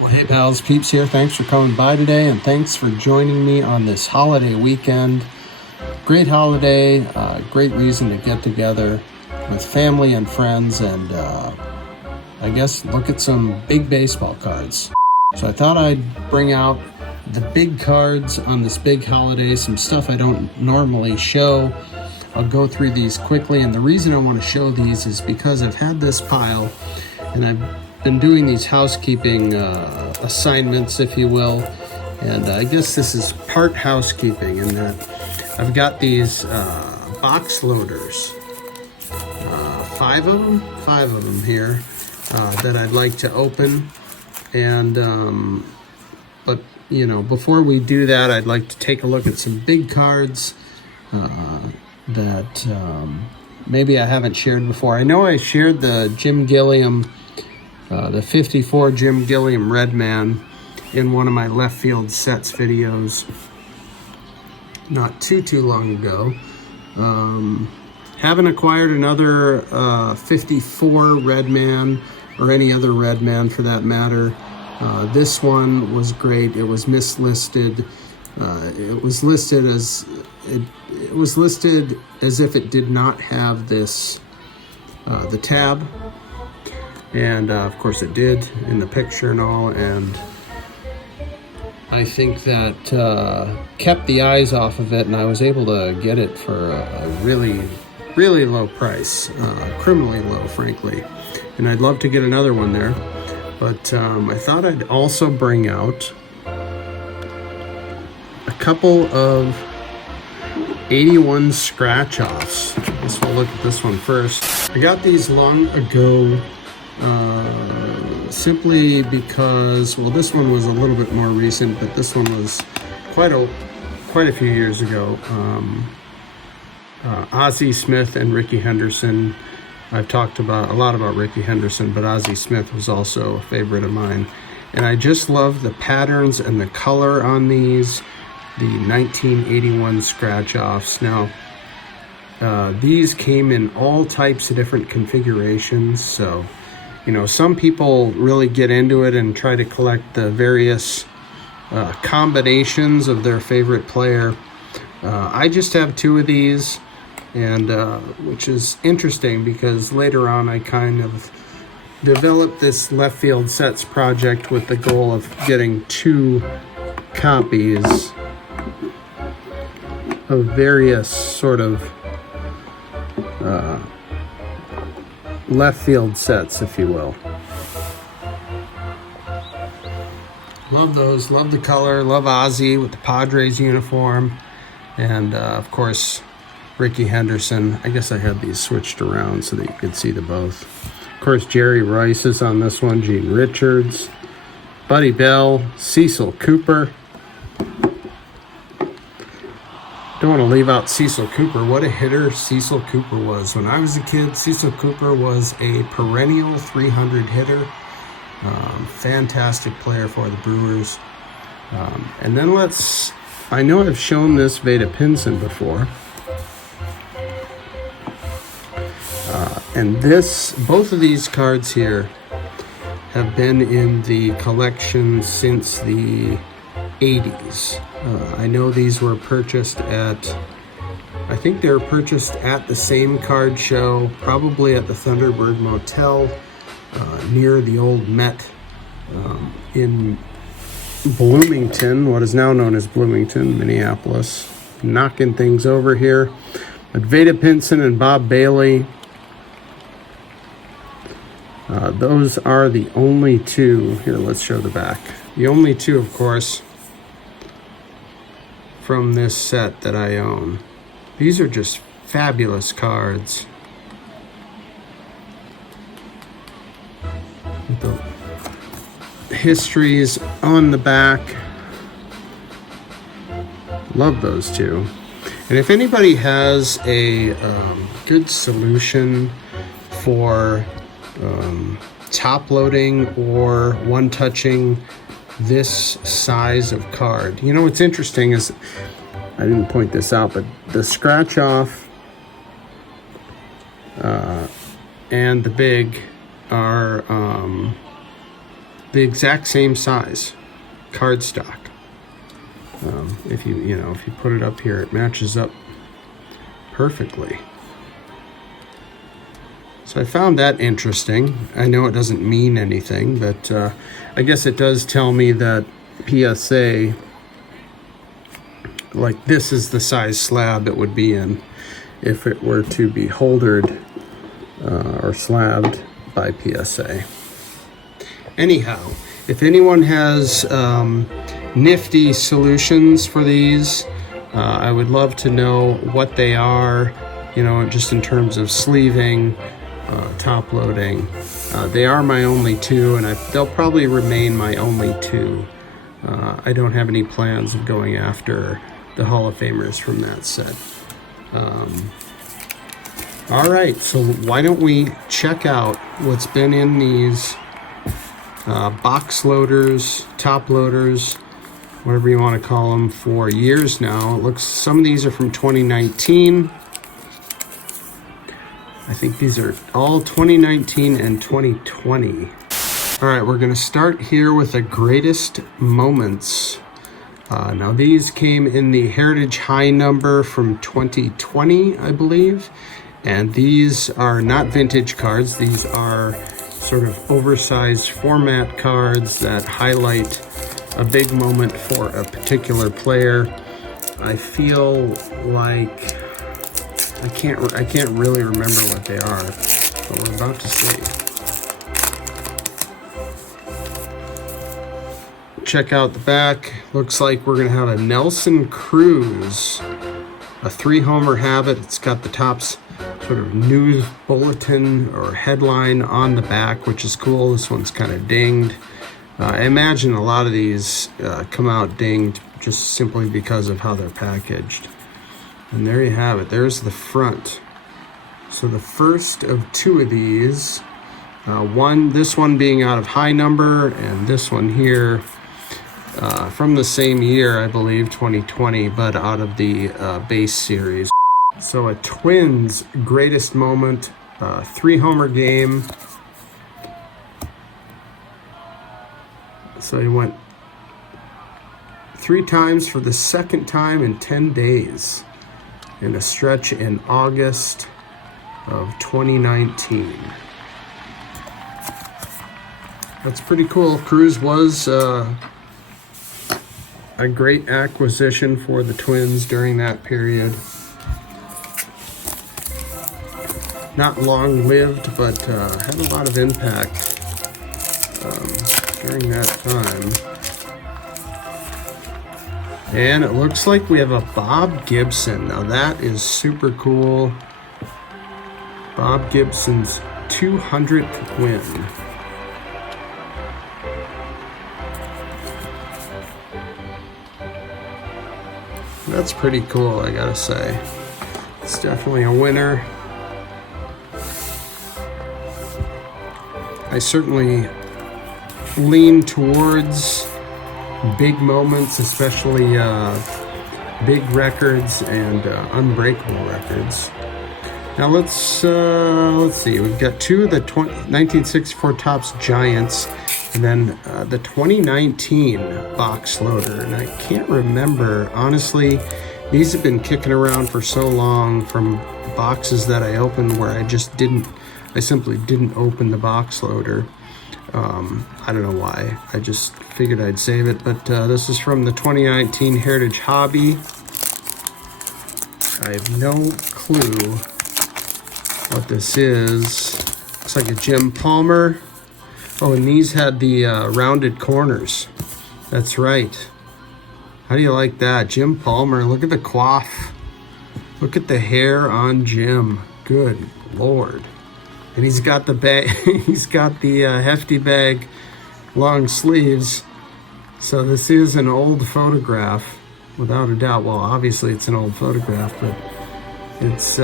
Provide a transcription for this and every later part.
Well, hey pals, Peeps here. Thanks for coming by today, and thanks for joining me on this holiday weekend. Great holiday, great reason to get together with family and friends and I guess look at some big baseball cards. So I thought I'd bring out the big cards on this big holiday, some stuff I don't normally show. I'll go through these quickly, and the reason I want to show these is because I've had this pile and I've been doing these housekeeping assignments, if you will, and I guess this is part housekeeping in that I've got these box loaders, five of them here that I'd like to open, and but you know, before we do that, I'd like to take a look at some big cards that maybe I haven't shared before. I know I shared the Jim Gilliam, the 54 Jim Gilliam Redman in one of my left field sets videos not too long ago. Haven't acquired another 54 Redman or any other Redman for that matter. This one was great. It was mislisted. It was listed as if it did not have this the tab, and of course it did in the picture and all, and I think that kept the eyes off of it, and I was able to get it for a really low price, criminally low, frankly. And I'd love to get another one there, but I thought I'd also bring out a couple of 81 scratch-offs. I guess we'll look at this one first. I got these long ago simply because, well, this one was a little bit more recent, but this one was quite a few years ago. Ozzie Smith and Rickey Henderson. I've talked a lot about Rickey Henderson, but Ozzie Smith was also a favorite of mine. And I just love the patterns and the color on these, the 1981 scratch-offs. Now, these came in all types of different configurations, so you know, some people really get into it and try to collect the various combinations of their favorite player. I just have two of these, and which is interesting because later on I kind of developed this left field sets project with the goal of getting two copies of various sort of left field sets, if you will. Love those, love the color, love Ozzie with the Padres uniform, and of course Rickey Henderson. I guess I had these switched around so that you could see the both. Of course, Jerry Rice is on this one, Gene Richards, Buddy Bell, Cecil Cooper. Don't want to leave out Cecil Cooper. What a hitter Cecil Cooper was. When I was a kid, Cecil Cooper was a perennial 300 hitter. Fantastic player for the Brewers. And then I know I've shown this Veda Pinson before. And both of these cards here have been in the collection since the 80s. I know these were purchased I think they were purchased at the same card show, probably at the Thunderbird Motel near the old Met in Bloomington, what is now known as Bloomington, Minneapolis. Knocking things over here. But Veda Pinson and Bob Bailey, those are the only two. Here, let's show the back. The only two, of course, from this set that I own. These are just fabulous cards. The histories on the back. Love those two. And if anybody has a good solution for top loading or one-touching this size of card. You know what's interesting is, I didn't point this out, but the scratch off and the big are the exact same size cardstock. If you put it up here, it matches up perfectly. So I found that interesting. I know it doesn't mean anything, but I guess it does tell me that PSA, like, this is the size slab it would be in if it were to be holdered or slabbed by PSA. Anyhow, if anyone has nifty solutions for these, I would love to know what they are, just in terms of sleeving, top loading. They are my only two, and they'll probably remain my only two. I don't have any plans of going after the Hall of Famers from that set. All right, so why don't we check out what's been in these box loaders, top loaders, whatever you want to call them, for years now. It looks, some of these are from 2019. I think these are all 2019 and 2020. All right, we're gonna start here with the greatest moments. Now these came in the Heritage High number from 2020, I believe. And these are not vintage cards. These are sort of oversized format cards that highlight a big moment for a particular player. I feel like I can't really remember what they are, but we're about to see. Check out the back. Looks like we're gonna have a Nelson Cruz, a 3-homer habit. It's got the top's sort of news bulletin or headline on the back, which is cool. This one's kind of dinged. I imagine a lot of these come out dinged just simply because of how they're packaged. And there you have it. There's the front. So the first of two of these, this one being out of high number, and this one here from the same year, I believe, 2020, but out of the base series. So a Twins greatest moment, 3-homer game. So he went 3 times for the second time in 10 days in a stretch in August of 2019. That's pretty cool. Cruz was a great acquisition for the Twins during that period. Not long-lived, but had a lot of impact during that time. And it looks like we have a Bob Gibson. Now that is super cool. Bob Gibson's 200th win. That's pretty cool, I gotta say. It's definitely a winner. I certainly lean towards big moments, especially big records and unbreakable records. Now let's see. We've got two of the 1964 Topps Giants, and then the 2019 box loader. And I can't remember, honestly. These have been kicking around for so long from boxes that I opened where I simply didn't open the box loader. I don't know why. I just figured I'd save it. But this is from the 2019 Heritage Hobby. I have no clue what this is. Looks like a Jim Palmer. Oh, and these had the rounded corners. That's right. How do you like that? Jim Palmer. Look at the coif. Look at the hair on Jim. Good Lord. And he's got the bag. He's got the hefty bag, long sleeves. So this is an old photograph, without a doubt. Well, obviously it's an old photograph, but it's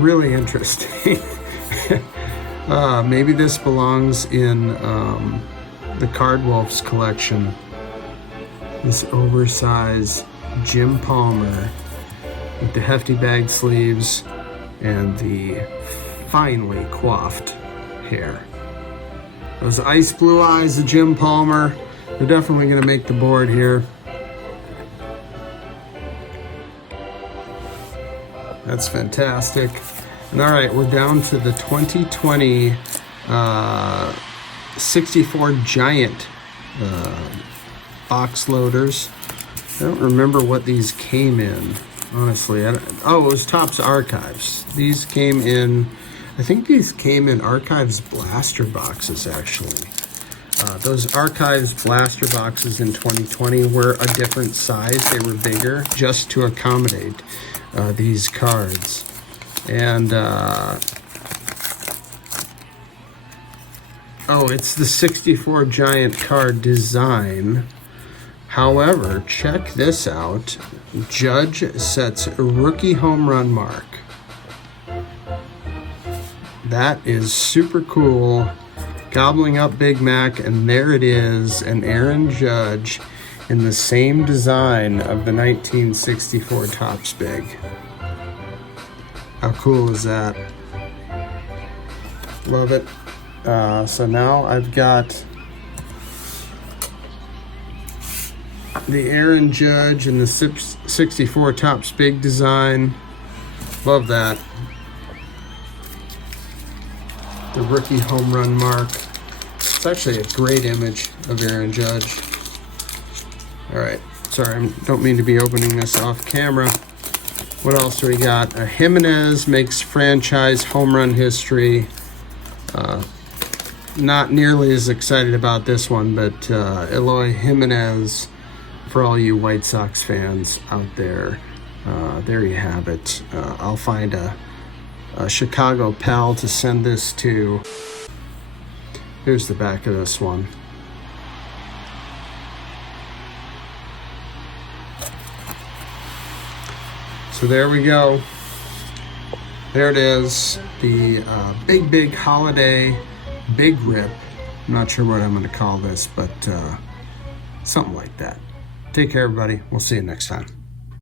really interesting. Maybe this belongs in the Card Wolves collection. This oversized Jim Palmer with the hefty bag sleeves and the finely coiffed hair. Those ice blue eyes of Jim Palmer. They're definitely going to make the board here. That's fantastic. And all right, we're down to the 2020 64 Giant box loaders. I don't remember what these came in, honestly. Oh, it was Topps Archives. These came in, I think these came in Archives blaster boxes, actually. Those Archives blaster boxes in 2020 were a different size. They were bigger just to accommodate these cards. And, oh, it's the 64 Giant card design. However, check this out. Judge sets a rookie home run mark. That is super cool. Gobbling up Big Mac, and there it is, an Aaron Judge in the same design of the 1964 Topps Big. How cool is that? Love it. So now I've got the Aaron Judge and the 64 Topps Big design. Love that. The rookie home run mark. It's actually a great image of Aaron Judge. All right, sorry, I don't mean to be opening this off camera. What else do we got? Jimenez makes franchise home run history. Not nearly as excited about this one, but Eloy Jimenez, for all you White Sox fans out there, there you have it. I'll find a Chicago pal to send this to. Here's the back of this one. So there we go. There it is. The big holiday big rip. I'm not sure what I'm going to call this, but something like that. Take care, everybody. We'll see you next time.